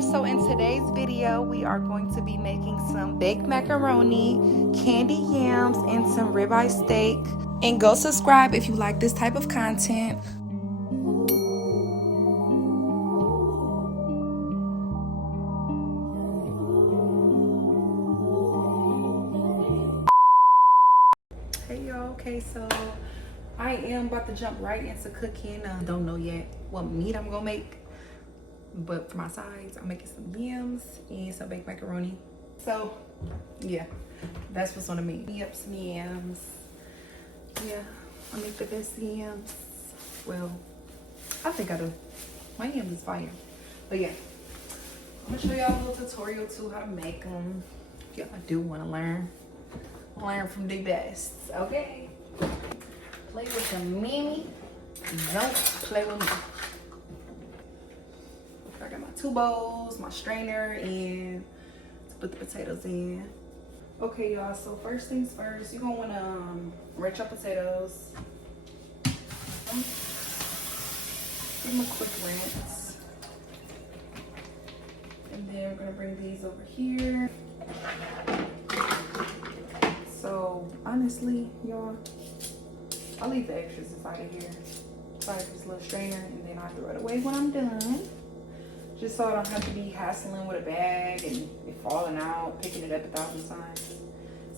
love. So in today's video, we are going to be making some baked macaroni, candied yams, and some ribeye steak. And go subscribe if you like this type of content. Hey y'all, okay, so I am about to jump right into cooking. Don't know yet what meat I'm gonna make, but for my sides, I'm making some yams and some baked macaroni. So yeah, that's what's on the menu. Yep, some yams. Yeah, I make the best yams. Well, I think I do. My yams is fire. But yeah, I'm gonna show y'all a little tutorial too, how to make them. If y'all do want to learn from the best, okay? Play with the mini, don't play with me. I got my 2 bowls, my strainer, and to put the potatoes in. Okay, y'all, so first things first, you're gonna wanna rinse your potatoes. Give them a quick rinse. And then we're gonna bring these over here. So honestly, y'all, I'll leave the extras inside of here. Inside this little strainer, and then I'll throw it away when I'm done. Just so I don't have to be hassling with a bag and it falling out, picking it up 1,000 times.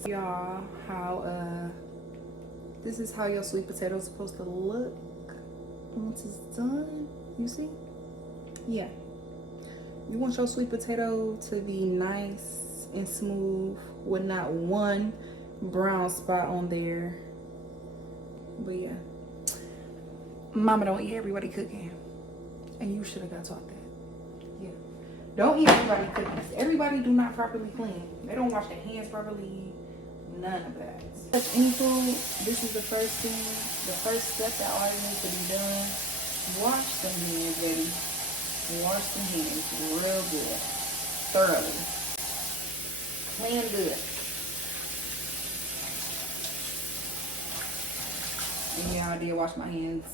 So y'all, how this is how your sweet potato is supposed to look once it's done. You see? Yeah. You want your sweet potato to be nice and smooth with not one brown spot on there. But yeah, mama don't eat everybody cooking, and you should have got taught that. Yeah, don't eat everybody cooking. Everybody do not properly clean. They don't wash their hands properly. None of that. Touch any food, this is the first thing, the first step that always needs to be done. Wash some hands, baby. Wash some hands real good, thoroughly. Clean good. And yeah, I did wash my hands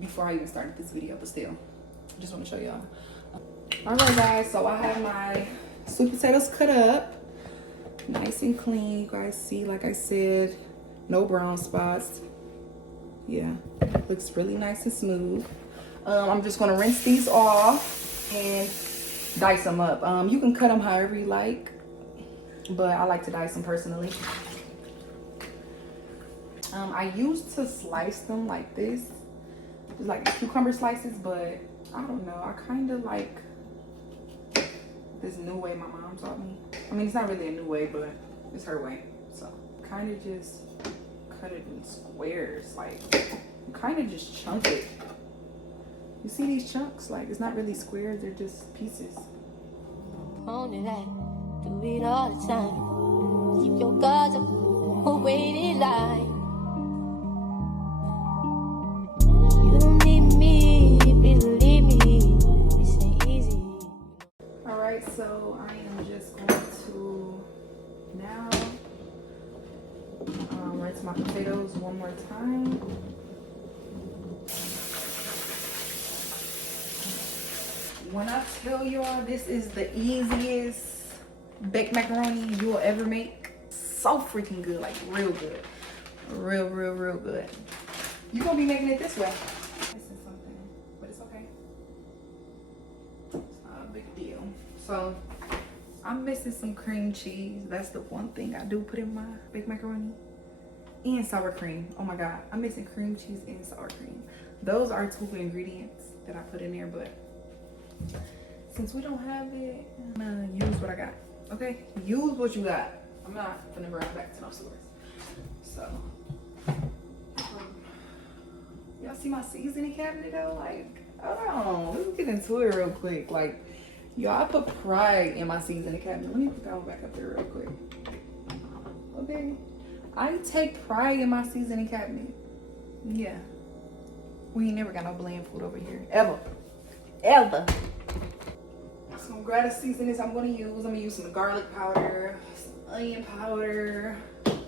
before I even started this video, but still, I just want to show y'all. All right, guys, so I have my sweet potatoes cut up, nice and clean. You guys see, like I said, no brown spots. Yeah, looks really nice and smooth. I'm just gonna rinse these off and dice them up. You can cut them however you like, but I like to dice them personally. I used to slice them like this, just like cucumber slices, but I don't know. I kind of like this new way my mom taught me. I mean, it's not really a new way, but it's her way. So kind of just cut it in squares, like kind of just chunk it. You see these chunks? Like, it's not really squares, they're just pieces. Only that, do it all the time. Keep your guards up, wait in line. You don't need me, believe me, this ain't easy. Alright, so I am just going to now rinse my potatoes one more time. When I tell y'all this is the easiest baked macaroni you will ever make, so freaking good, like real good, real good. You're gonna be making it this way. Missing something, but it's okay. It's not a big deal. So I'm missing some cream cheese. That's the one thing I do put in my baked macaroni, and sour cream. Oh my god, I'm missing cream cheese and sour cream. Those are 2 ingredients that I put in there, but since we don't have it, I'm gonna use what I got. Okay, use what you got. I'm not gonna bring it back to no stores. So y'all see my seasoning cabinet though? Like, hold on, let's get into it real quick. Like, y'all, I put pride in my seasoning cabinet. Let me put that one back up there real quick. Okay, I take pride in my seasoning cabinet. Yeah, we ain't never got no bland food over here, ever. Some grated seasonings I'm gonna use. I'm gonna use some garlic powder, some onion powder. I'm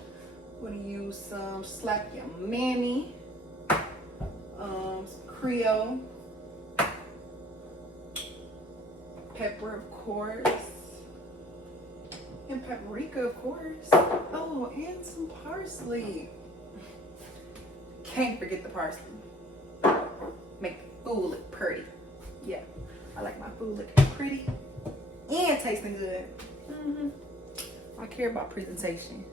gonna use some slap your mammy, some Creole, pepper, of course. And paprika, of course. Oh, and some parsley. Can't forget the parsley. Make the food look pretty. Yeah, I like my food looking pretty and tasting good. I care about presentation.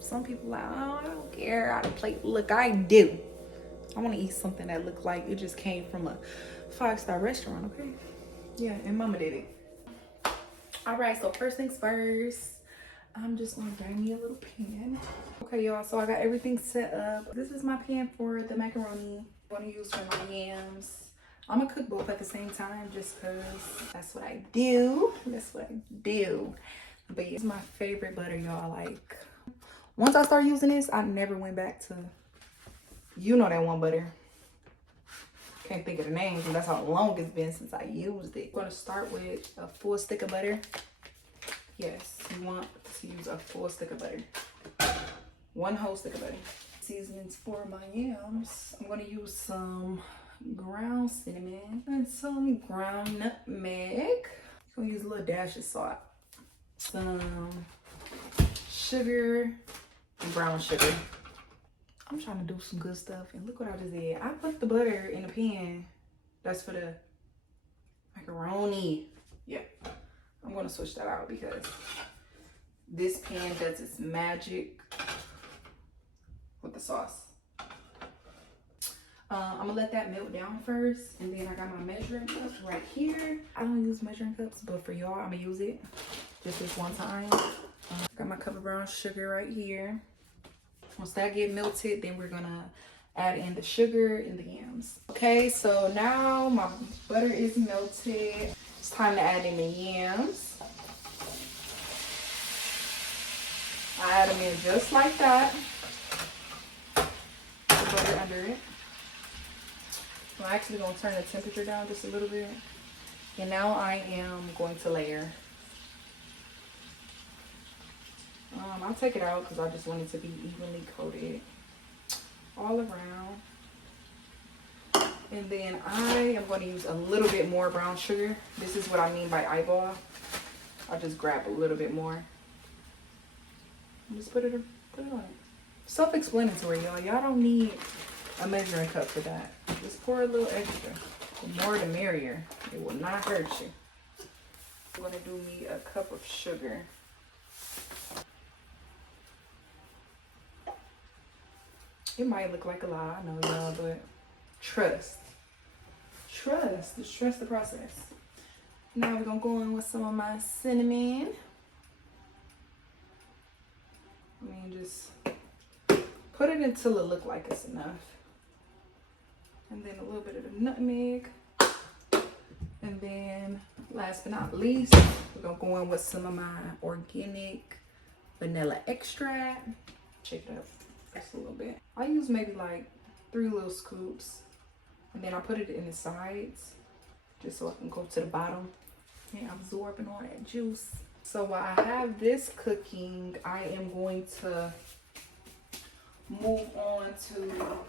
Some people are like, oh, I don't care how the plate look. I do. I want to eat something that looked like it just came from a 5-star restaurant, okay? Yeah, and mama did it. All right, so first things first, I'm just gonna grab me a little pan. Okay, y'all, so I got everything set up. This is my pan for the macaroni. I'm gonna use for my yams. I'm gonna cook both at the same time just because that's what I do. That's what I do. But yeah, it's my favorite butter, y'all. Like, once I start using this, I never went back to, you know, that one butter. Can't think of the name because that's how long it's been since I used it. I'm gonna start with a full stick of butter. Yes, you want to use a full stick of butter. 1 whole stick of butter. Seasonings for my yams. I'm gonna use some ground cinnamon and some ground nutmeg. I'm gonna use a little dash of salt. Some sugar and brown sugar. I'm trying to do some good stuff, and look what I just did. I put the butter in the pan. That's for the macaroni. Yeah, I'm gonna switch that out because this pan does its magic with the sauce. I'm gonna let that melt down first, and then I got my measuring cups right here. I don't use measuring cups, but for y'all, I'm gonna use it just this one time. Got my cup of brown sugar right here. Once that get melted, then we're gonna add in the sugar and the yams. Okay, so now my butter is melted. It's time to add in the yams. I add them in just like that. The butter under it. I'm actually gonna turn the temperature down just a little bit. And now I am going to layer. I'll take it out because I just want it to be evenly coated all around. And then I am going to use a little bit more brown sugar. This is what I mean by eyeball. I'll just grab a little bit more. And just put it on it. Self-explanatory, y'all. Y'all don't need a measuring cup for that. Just pour a little extra. The more the merrier. It will not hurt you. I'm going to do me a cup of sugar. It might look like a lot, I know, y'all, but trust. Just trust the process. Now we're gonna go in with some of my cinnamon. I mean, just put it until it look like it's enough. And then a little bit of the nutmeg. And then, last but not least, we're gonna go in with some of my organic vanilla extract. Shake it up. Just a little bit. I use maybe like 3 little scoops, and then I put it in the sides just so I can go to the bottom and absorbing all that juice. So while I have this cooking, I am going to move on to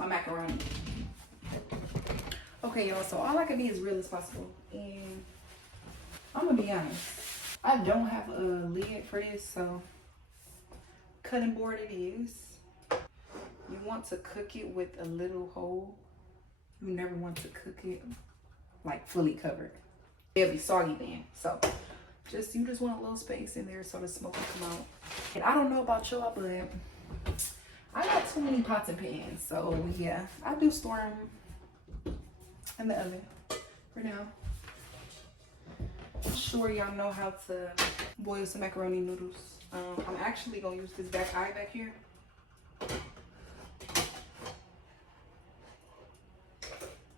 my macaroni. Okay, y'all, so all I can be as real as possible, and I'm gonna be honest, I don't have a lid for this, so cutting board it is. You want to cook it with a little hole. You never want to cook it like fully covered. It'll be soggy then. So you just want a little space in there so the smoke can come out. And I don't know about y'all, but I got too many pots and pans. So yeah, I do store them in the oven for now. I'm sure y'all know how to boil some macaroni noodles. I'm actually gonna use this back eye back here.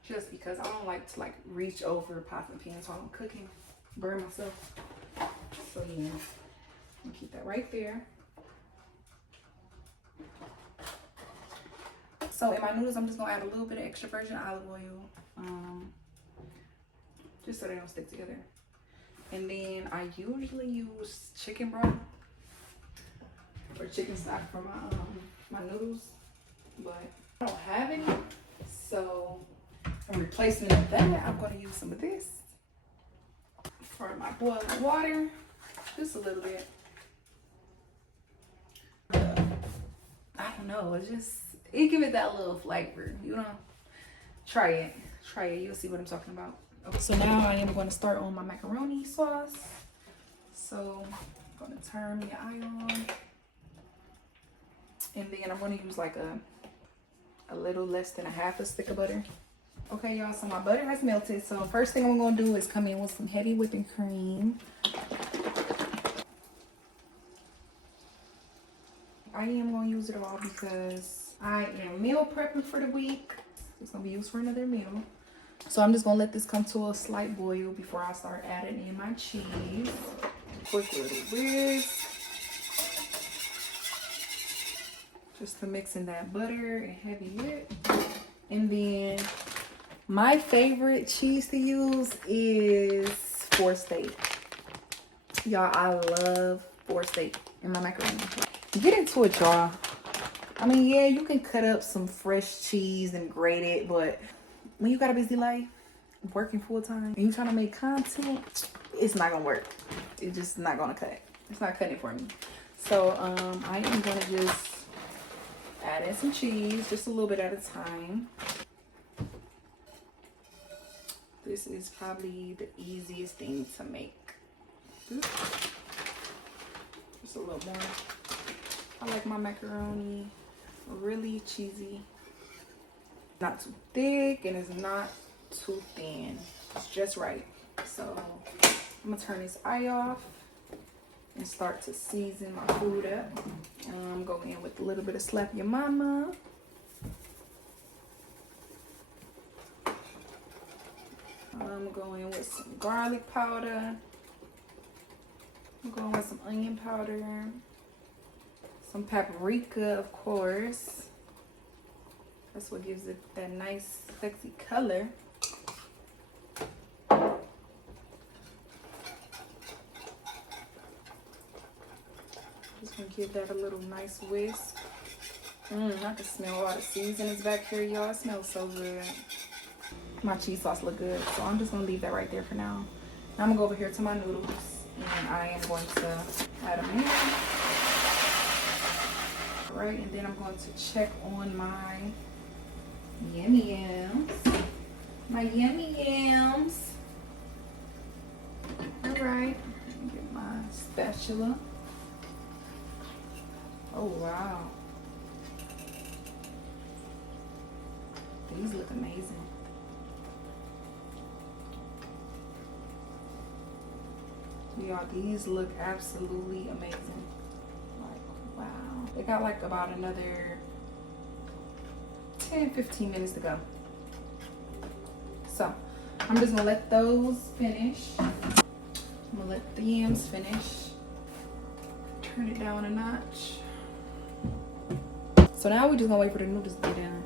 Just because I don't like to reach over pots and pans while I'm cooking, burn myself. So yeah, I'm gonna keep that right there. So in my noodles, I'm just gonna add a little bit of extra virgin olive oil, just so they don't stick together. And then I usually use chicken broth or chicken stock for my noodles, but I don't have any, so in replacement of that, I'm going to use some of this. Or my boiling water, just a little bit. I don't know, it give it that little flavor, you know. Try it, you'll see what I'm talking about. Okay, so now I am going to start on my macaroni sauce. So I'm going to turn the eye on, and then I'm going to use like a little less than a half a stick of butter. Okay, y'all, so my butter has melted. So first thing I'm going to do is come in with some heavy whipping cream. I am going to use it all because I am meal prepping for the week. It's going to be used for another meal. So I'm just going to let this come to a slight boil before I start adding in my cheese. Quick little whisk. Just to mix in that butter and heavy whip. And then my favorite cheese to use is force steak. Y'all, I love force steak in my macaroni. Get into it, y'all. I mean, yeah, you can cut up some fresh cheese and grate it, but when you got a busy life, working full time, and you trying to make content, it's not gonna work. It's just not gonna cut it. It's not cutting it for me. So I am gonna just add in some cheese, just a little bit at a time. This is probably the easiest thing to make. Just a little more. I like my macaroni really cheesy. Not too thick and it's not too thin. It's just right. So I'm gonna turn this eye off and start to season my food up. I'm going in with a little bit of Slap Your Mama. I'm going with some garlic powder. I'm going with some onion powder. Some paprika, of course. That's what gives it that nice, sexy color. Just gonna give that a little nice whisk. I can smell all the seasonings back here, y'all. It smells so good. My cheese sauce look good, so I'm just gonna leave that right there for now. Now I'm gonna go over here to my noodles, and I am going to add them in. Right, and then I'm going to check on my yummy yams. My yummy yams. All right, get my spatula. Oh wow, these look amazing. Y'all, these look absolutely amazing. Like, wow. They got like about another 10-15 minutes to go. So I'm just gonna let those finish. I'm gonna let the yams finish. Turn it down a notch. So now we're just gonna wait for the noodles to get in.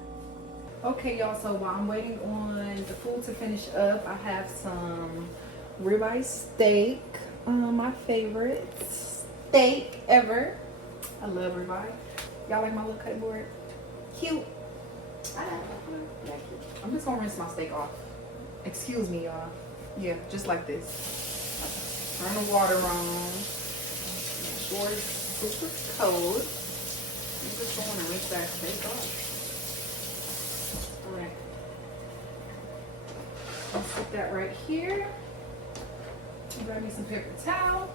Okay, y'all, so while I'm waiting on the food to finish up, I have some ribeye steak. My favorite steak ever. I love ribeye. Y'all like my little cutting board? Cute. I'm just gonna rinse my steak off. Excuse me, y'all. Yeah, just like this. Turn the water on. Make sure it's super cold. I'm just going to rinse that steak off. Alright. I'll put that right here. Grab me some paper towel.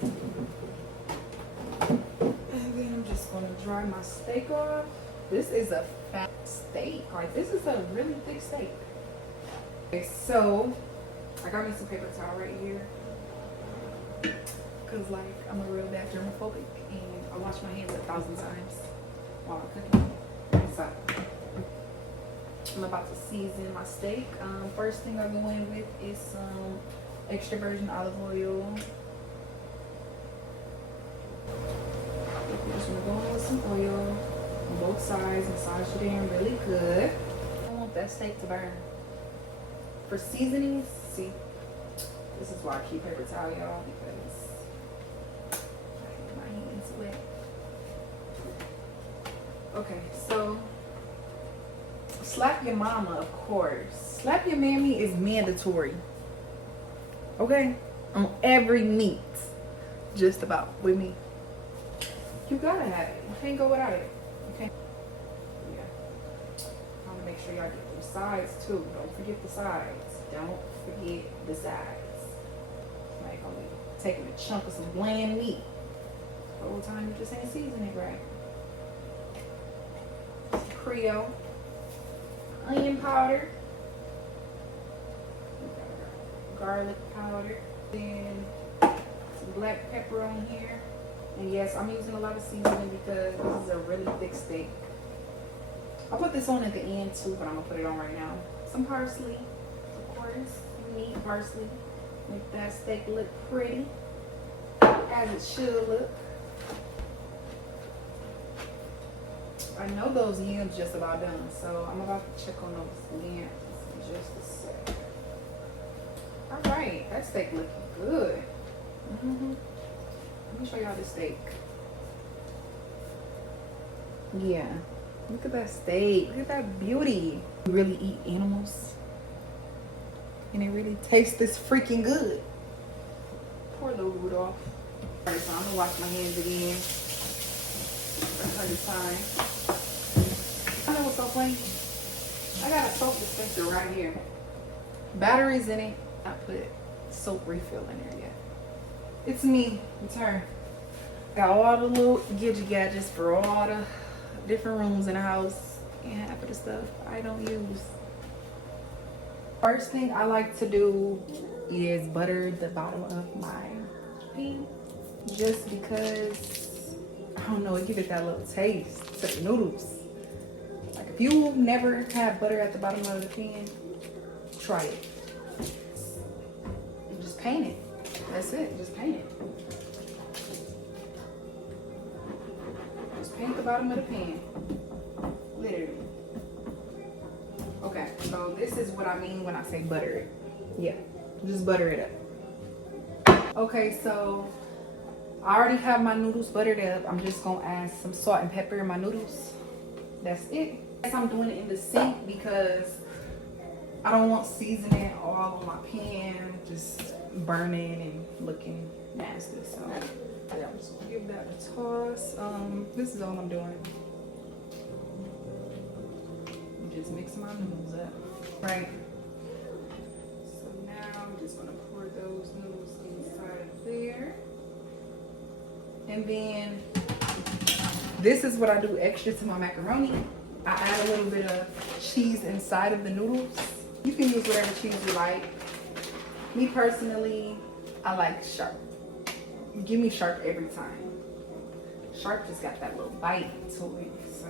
And then I'm just going to dry my steak off. This is a fat steak. Like, this is a really thick steak. Okay, so I got me some paper towel right here. Because, like, I'm a real bad germophobic. And I wash my hands 1,000 times while I'm cooking. So I'm about to season my steak. First thing I go in with is some extra virgin olive oil. Just gonna go in with some oil on both sides, massage it in really good. I don't want that steak to burn. For seasonings, see, this is why I keep paper towel, y'all, because my hands wet. Okay, so slap your mama, of course. Slap your mammy is mandatory. Okay? On every meat. Just about with me. You gotta have it. You can't go without it. Okay? Yeah. I wanna make sure y'all get the sides too. Don't forget the sides. Don't forget the sides. Like only taking a chunk of some bland meat. The whole time you just ain't seasoning it right. Some Creole. Onion powder. Garlic powder. Then some black pepper on here. And yes, I'm using a lot of seasoning because this is a really thick steak. I'll put this on at the end too, but I'm gonna put it on right now. Some parsley, of course. You need parsley. Make that steak look pretty, as it should look. I know those yams just about done, so I'm about to check on those yams in just a sec. All right, that steak looking good. Let me show y'all the steak. Yeah, look at that steak. Look at that beauty. You really eat animals, and it really tastes this freaking good. Pour the root off. All right, so I'm gonna wash my hands again. For the time. I know what's so funny. I got a soap dispenser right here. Batteries in it. I put soap refill in there yet. It's me. It's her. Got all the little gadgets for all the different rooms in the house and half of the stuff I don't use. First thing I like to do is butter the bottom of my pan, just because I don't know, it gives it that little taste to the noodles. Like if you never had butter at the bottom of the pan, try it. And just paint it. That's it. Just paint it. Just paint the bottom of the pan. Literally. Okay, so this is what I mean when I say butter it. Yeah, just butter it up. Okay, so I already have my noodles buttered up. I'm just gonna add some salt and pepper in my noodles. That's it. I'm doing it in the sink because I don't want seasoning all on my pan, just burning and looking nasty. So yeah, I'm just gonna give that a toss. This is all I'm doing. I'm just mixing my noodles up. Right. So now I'm just gonna pour those noodles inside of there. And then this is what I do extra to my macaroni. I add a little bit of cheese inside of the noodles. You can use whatever cheese you like. Me personally, I like sharp. Give me sharp every time. Sharp just got that little bite to it. So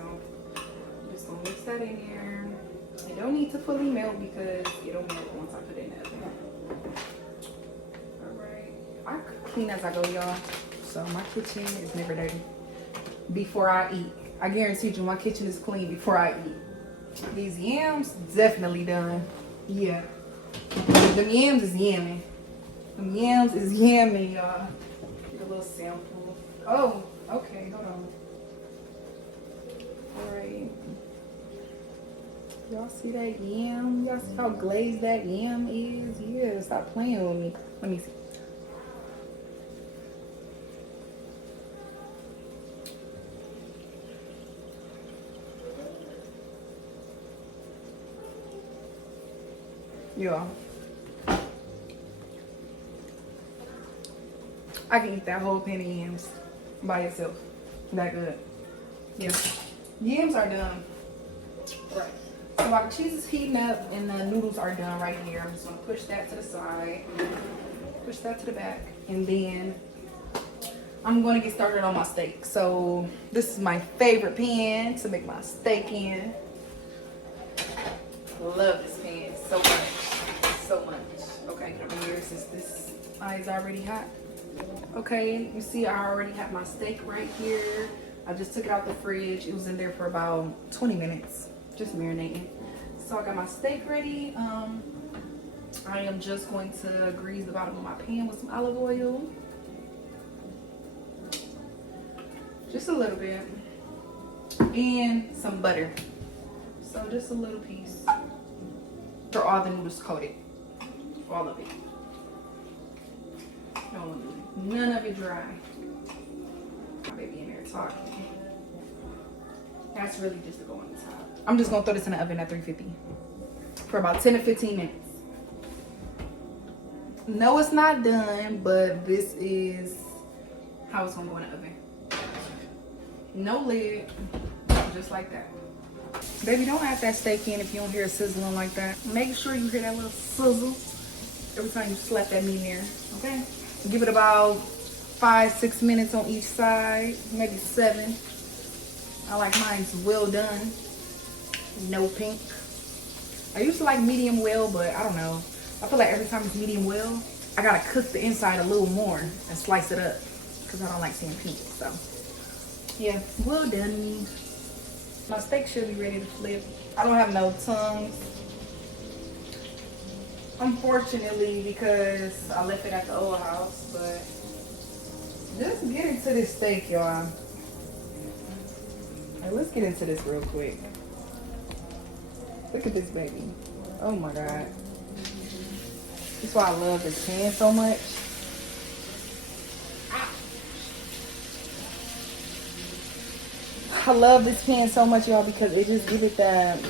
I'm just gonna mix that in here. I don't need to fully melt because it'll melt once I put it in the oven. Alright. I clean as I go, y'all. So my kitchen is never dirty before I eat. I guarantee you my kitchen is clean before I eat. These yams definitely done. Yeah. Them yams is yamming. Them yams is yamming, y'all. Get a little sample. Oh, okay, hold on. Alright. Y'all see that yam? Y'all see how glazed that yam is? Yeah, stop playing with me. Let me see. Yeah. I can eat that whole pan of yams by itself. That good. Yeah. Yams are done. Right. So while the cheese is heating up and the noodles are done right here, I'm just gonna push that to the side, push that to the back, and then I'm gonna get started on my steak. So this is my favorite pan to make my steak in. Love this pan so much, so much. Okay, get over here since this is already hot. Okay, you see I already have my steak right here. I just took it out the fridge. It was in there for about 20 minutes, just marinating. So I got my steak ready. I am just going to grease the bottom of my pan with some olive oil. Just a little bit. And some butter. So just a little piece. For all the noodles coated. All of it. Don't want none of it dry. My baby in there talking. That's really just to go on the top. I'm just gonna throw this in the oven at 350 for about 10 to 15 minutes. No, it's not done, but this is how it's gonna go in the oven. No lid, just like that. Baby, don't add that steak in if you don't hear it sizzling like that. Make sure you hear that little sizzle every time you slap that meat in there, okay? Give it about 5-6 minutes on each side, maybe 7. I like mine's well done, no pink. I used to like medium well, but I don't know. I feel like every time it's medium well, I gotta cook the inside a little more and slice it up because I don't like seeing pink. So yeah, well done. My steak should be ready to flip. I don't have no tongues, unfortunately, because I left it at the old house. But just get into this steak, y'all. Hey, let's get into this real quick. Look at this baby. Oh my God. That's why I love this pan so much. I love this pan so much, y'all, because it just gives it that,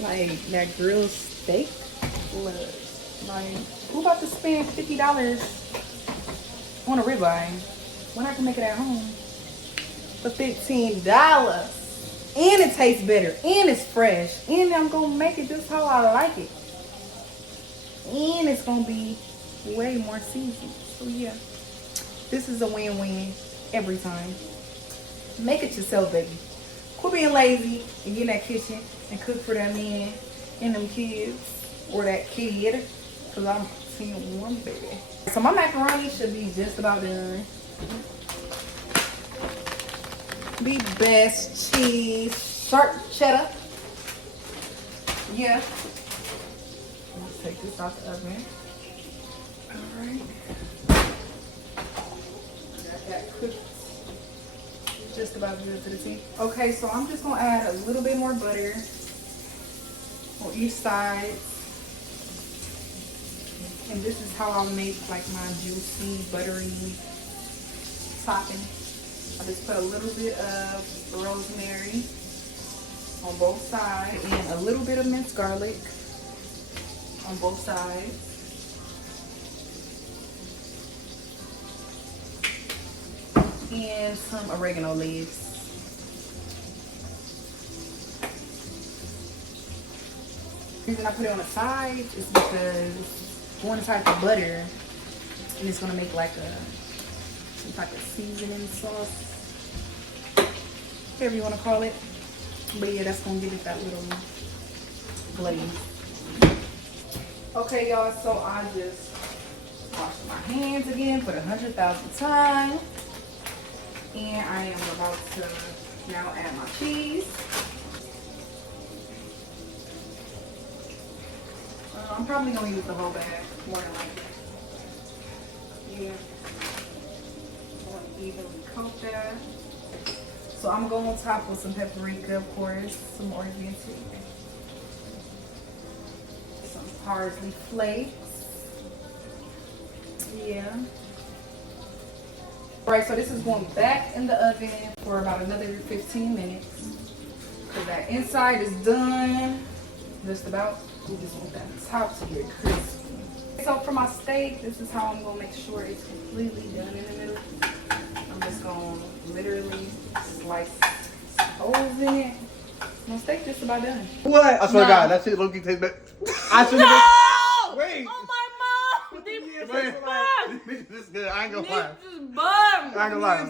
like, that grilled steak look. Like, who about to spend $50 on a ribeye when I can make it at home for $15? And it tastes better, and it's fresh, and I'm gonna make it just how I like it, and it's gonna be way more seasoned. So yeah, this is a win-win every time. Make it yourself, baby. Quit being lazy and get in that kitchen and cook for that man and them kids, or that kid, because I'm seeing one baby. So my macaroni should be just about done. The best cheese, sharp cheddar. Yeah. Let's take this out the oven. Alright. Got that cooked just about good to the T. Okay, so I'm just gonna add a little bit more butter on each side. And this is how I'll make like my juicy, buttery topping. I just put a little bit of rosemary on both sides and a little bit of minced garlic on both sides. And some oregano leaves. The reason I put it on the sides is because going inside the butter, and it's gonna make like some type of seasoning sauce, whatever you want to call it. But yeah, that's gonna give it that little glaze. Okay, y'all, so I just washed my hands again for the 100,000th time, and I am about to now add my cheese. I'm probably gonna use the whole bag, more than likely. Yeah. Evenly coat that. So I'm going on top with some paprika, of course, some organic, some parsley flakes. Yeah. Alright, so this is going back in the oven for about another 15 minutes. Because that inside is done. Just about. We just want that top to get crispy. So for my steak, this is how I'm going to make sure it's completely done in the middle. I'm just going to literally slice holes in it. My steak just about done. What? I swear to God, that shit low-key tastes better. I should have Wait. Oh my mom! This is This is good. I ain't gonna lie. This is bum. I ain't gonna lie.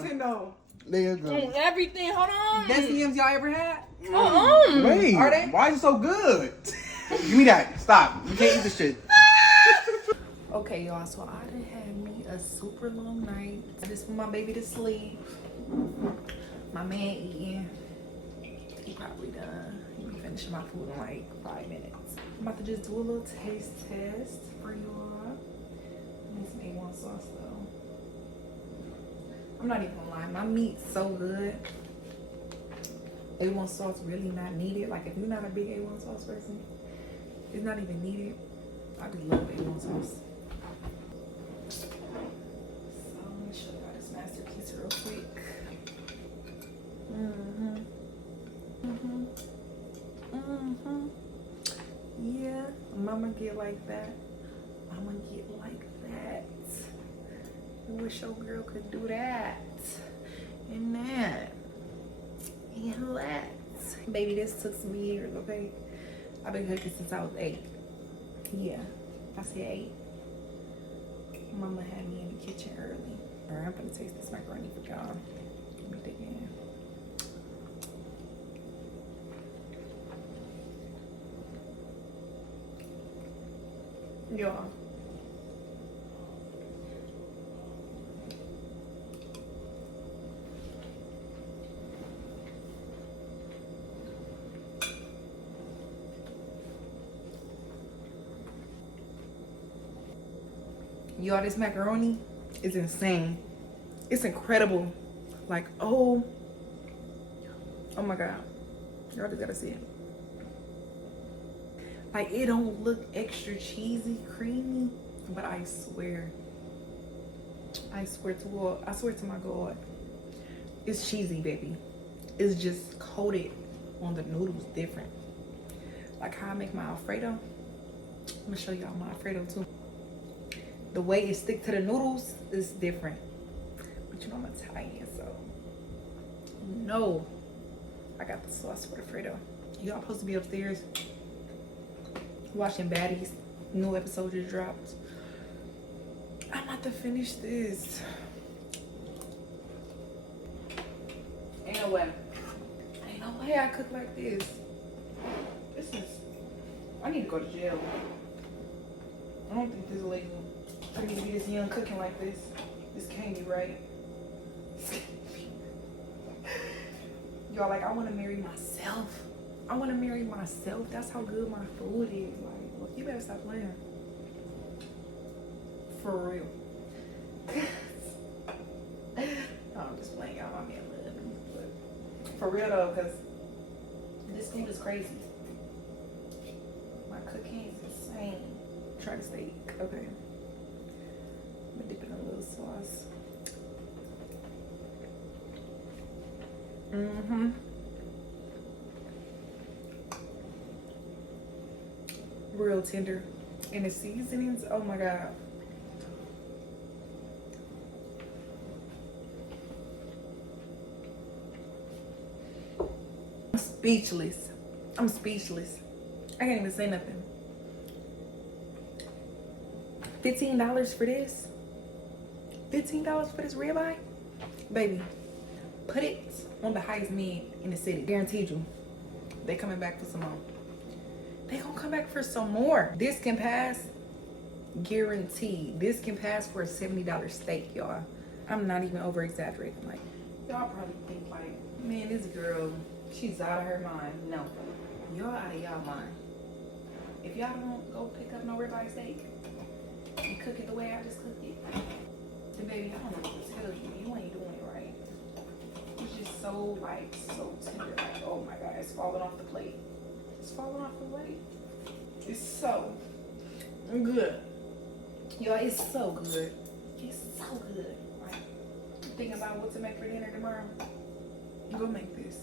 Nigga, good. Everything, hold on. Best yams y'all ever had? Wait, Are they? why is it so good? Give me that. Stop. You can't eat this shit. Okay, y'all, so I done had me a super long night. I just put my baby to sleep. My man eating. He probably done. He be finishing my food in like 5 minutes. I'm about to just do a little taste test for y'all. I need some A1 sauce though. I'm not even gonna lie, my meat's so good. A1 sauce really not needed. Like if you're not a big A1 sauce person, it's not even needed. I just love A1 sauce. get like that. I'm gonna get like that. I wish your girl could do that. And that. And that. Baby, this took some years, okay? I've been cooking since I was 8. Yeah, I said 8. Mama had me in the kitchen early. Alright, I'm gonna taste this macaroni for y'all. Let me dig in. Y'all. Y'all, this macaroni is insane. It's incredible. Like, oh my God. Y'all just gotta see it. Like, it don't look extra cheesy, creamy, but I swear to my God, it's cheesy, baby. It's just coated on the noodles different. Like how I make my Alfredo. I'm gonna show y'all my Alfredo too. The way it stick to the noodles is different. But you know I'm Italian, so no, I got the sauce for the Alfredo. Y'all supposed to be upstairs watching Baddies. New episode just dropped. I'm about to finish this. Ain't no way I cook like this. I need to go to jail. I don't think this is legal. For me to be this young cooking like this. This can't be right. Y'all, like, I want to marry myself. I want to marry myself. That's how good my food is. Like, look, you better stop playing. For real. No, I'm just playing, y'all. My man love me. But for real though, because this food is crazy. My cooking is insane. Try to steak. Okay. I'm gonna dip it in a little sauce. Mm-hmm. Real tender. And the seasonings, oh my God. I'm speechless. I can't even say nothing. $15 for this? $15 for this ribeye? Baby, put it on the highest mid in the city. Guaranteed you. They coming back for some more. They gonna come back for some more. This can pass, guaranteed. This can pass for a $70 steak, y'all. I'm not even over exaggerating. Like, y'all probably think like, man, this girl, she's out of her mind. No, y'all out of y'all mind. If y'all don't go pick up no ribeye steak and cook it the way I just cooked it, then baby, I don't know what to tell you. You ain't doing it right. It's just so like, so tender. Like, oh my God, it's falling off the plate. It's falling off the plate. It's so good. Y'all, it's so good. It's so good. Like, thinking about what to make for dinner tomorrow. Go make this.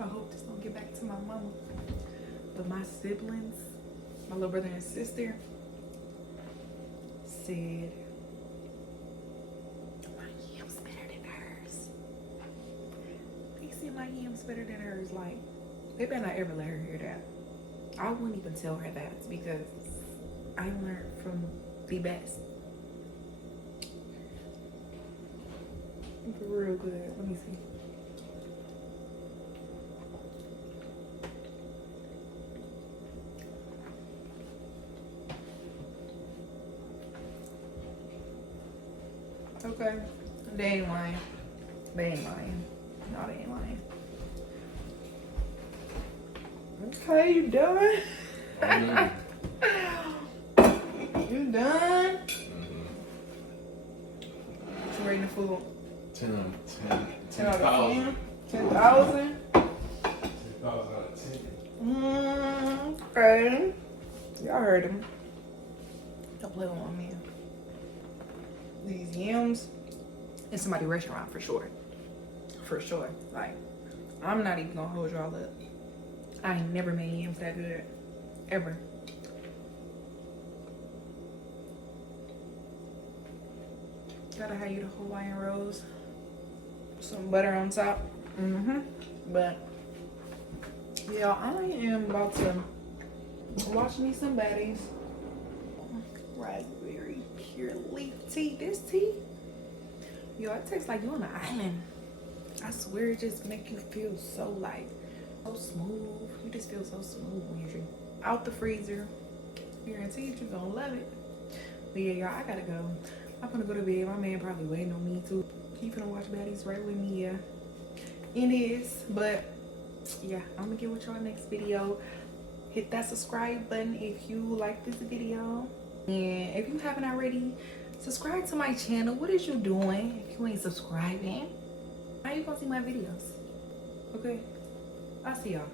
I hope this don't get back to my mama. But my siblings, my little brother and sister, said my yams better than hers. They said my yams better than hers. Like, they better not ever let her hear that. I wouldn't even tell her that because I learned from the best. Real good. Let me see. Okay. They ain't lying. They ain't lying. No, they ain't lying. Okay, you done? You done? What's you rating the food? 10 out of 10? 10,000? 10,000 out of 10. Okay. Y'all heard him. Don't play with my man. These yams in somebody's restaurant for sure. For sure. Like, I'm not even gonna hold y'all up. I ain't never made yams that good. Ever. Gotta have you the Hawaiian rolls. Some butter on top. But yeah, I am about to watch me some baddies. Raspberry pure leaf tea. This tea, yo, it tastes like you on an island. I swear it just make you feel so like so smooth. You just feel so smooth when you drink. Out the freezer. Guaranteed you're gonna love it. But yeah, y'all, I gotta go. I'm gonna go to bed. My man probably waiting on me too. He finna watch baddies right with me. Yeah, it is. But yeah, I'm gonna get with y'all next video. Hit that subscribe button if you like this video, and if you haven't already, subscribe to my channel. What is you doing if you ain't subscribing? How you gonna see my videos? Okay, I'll see y'all.